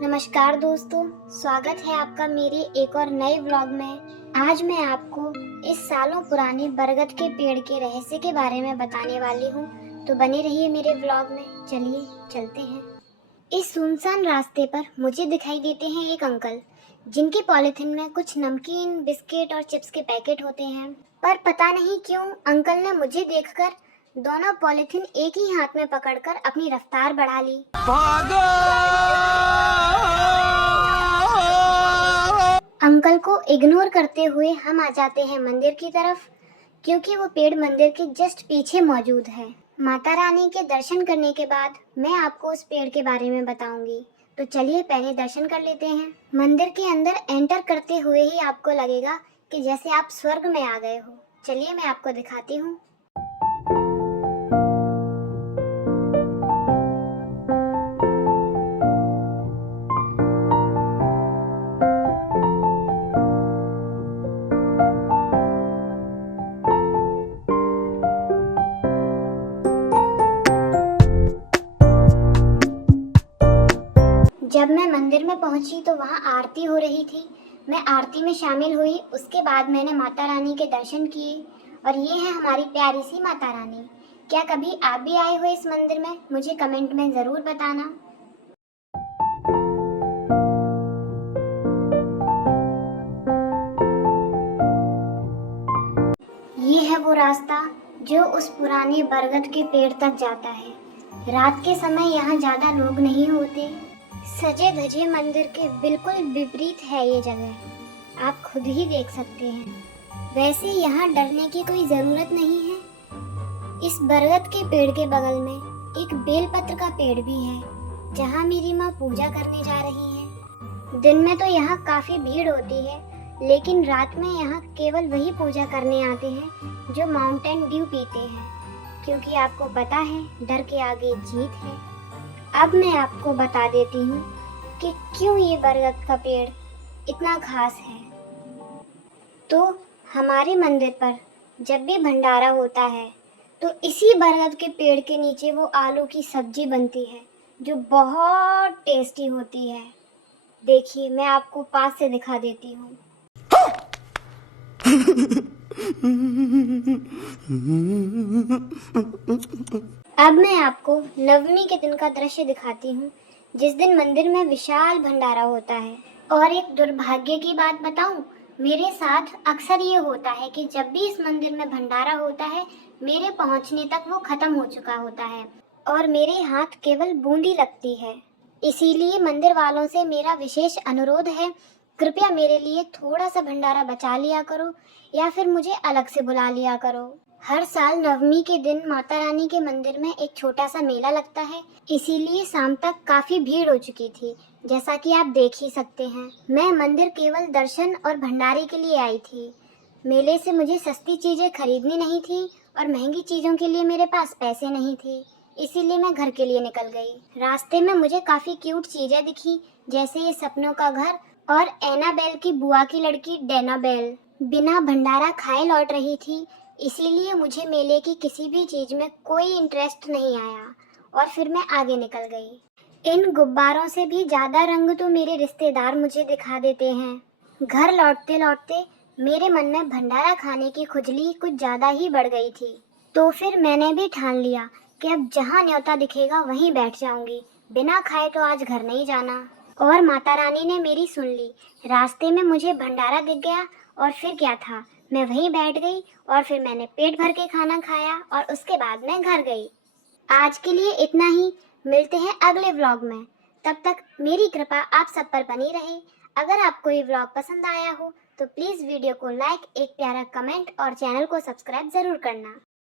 नमस्कार दोस्तों, स्वागत है आपका मेरे एक और नए व्लॉग में। आज मैं आपको इस सालों पुराने बरगद के पेड़ के रहस्य के बारे में बताने वाली हूँ, तो बने रहिए मेरे व्लॉग में। चलिए चलते हैं। इस सुनसान रास्ते पर मुझे दिखाई देते हैं एक अंकल, जिनके पॉलिथीन में कुछ नमकीन, बिस्किट और चिप्स के पैकेट होते हैं। पर पता नहीं क्यों अंकल ने मुझे देखकर दोनों पॉलिथीन एक ही हाथ में पकड़कर अपनी रफ्तार बढ़ा ली। अंकल को इग्नोर करते हुए हम आ जाते हैं मंदिर की तरफ, क्योंकि वो पेड़ मंदिर के जस्ट पीछे मौजूद है। माता रानी के दर्शन करने के बाद मैं आपको उस पेड़ के बारे में बताऊंगी, तो चलिए पहले दर्शन कर लेते हैं। मंदिर के अंदर एंटर करते हुए ही आपको लगेगा कि जैसे आप स्वर्ग में आ गए हो। चलिए मैं आपको दिखाती हूँ। जब मैं मंदिर में पहुंची तो वहां आरती हो रही थी। मैं आरती में शामिल हुई। उसके बाद मैंने माता रानी के दर्शन किए। और ये है हमारी प्यारी सी माता रानी। क्या कभी आप भी आए हो इस मंदिर में? मुझे कमेंट में ज़रूर बताना। ये है वो रास्ता जो उस पुराने बरगद के पेड़ तक जाता है। रात के समय यहाँ ज़्यादा लोग नहीं होते। सजे धजे मंदिर के बिल्कुल विपरीत है ये जगह, आप खुद ही देख सकते हैं। वैसे यहाँ डरने की कोई ज़रूरत नहीं है। इस बरगद के पेड़ के बगल में एक बेलपत्र का पेड़ भी है, जहाँ मेरी माँ पूजा करने जा रही है। दिन में तो यहाँ काफ़ी भीड़ होती है, लेकिन रात में यहाँ केवल वही पूजा करने आते हैं जो माउंटेन ड्यू पीते हैं, क्योंकि आपको पता है डर के आगे जीत है। अब मैं आपको बता देती हूँ कि क्यों ये बरगद का पेड़ इतना खास है। तो हमारे मंदिर पर जब भी भंडारा होता है तो इसी बरगद के पेड़ के नीचे वो आलू की सब्जी बनती है, जो बहुत टेस्टी होती है। देखिए मैं आपको पास से दिखा देती हूँ। अब मैं आपको नवमी के दिन का दृश्य दिखाती हूँ, जिस दिन मंदिर में विशाल भंडारा होता है। और एक दुर्भाग्य की बात बताऊं, मेरे साथ अक्सर ये होता है कि जब भी इस मंदिर में भंडारा होता है, मेरे पहुंचने तक वो खत्म हो चुका होता है और मेरे हाथ केवल बूंदी लगती है। इसीलिए मंदिर वालों से मेरा विशेष अनुरोध है, कृपया मेरे लिए थोड़ा सा भंडारा बचा लिया करो या फिर मुझे अलग से बुला लिया करो। हर साल नवमी के दिन माता रानी के मंदिर में एक छोटा सा मेला लगता है, इसीलिए शाम तक काफी भीड़ हो चुकी थी, जैसा कि आप देख ही सकते हैं। मैं मंदिर केवल दर्शन और भंडारे के लिए आई थी। मेले से मुझे सस्ती चीजें खरीदनी नहीं थी और महंगी चीजों के लिए मेरे पास पैसे नहीं थे, इसीलिए मैं घर के लिए निकल गई। रास्ते में मुझे काफी क्यूट चीजें दिखी, जैसे ये सपनों का घर और एनाबेल की बुआ की लड़की डेनाबेल। बिना भंडारा खाए लौट रही थी, इसीलिए मुझे मेले की किसी भी चीज में कोई इंटरेस्ट नहीं आया और फिर मैं आगे निकल गई। इन गुब्बारों से भी ज्यादा रंग तो मेरे रिश्तेदार मुझे दिखा देते हैं। घर लौटते लौटते मेरे मन में भंडारा खाने की खुजली कुछ ज्यादा ही बढ़ गई थी, तो फिर मैंने भी ठान लिया कि अब जहाँ न्योता दिखेगा वहीं बैठ जाऊंगी, बिना खाए तो आज घर नहीं जाना। और माता रानी ने मेरी सुन ली। रास्ते में मुझे भंडारा दिख गया और फिर क्या था, मैं वहीं बैठ गई और फिर मैंने पेट भर के खाना खाया और उसके बाद मैं घर गई। आज के लिए इतना ही। मिलते हैं अगले व्लॉग में। तब तक मेरी कृपा आप सब पर बनी रहे। अगर आपको ये व्लॉग पसंद आया हो तो प्लीज़ वीडियो को लाइक, एक प्यारा कमेंट और चैनल को सब्सक्राइब ज़रूर करना।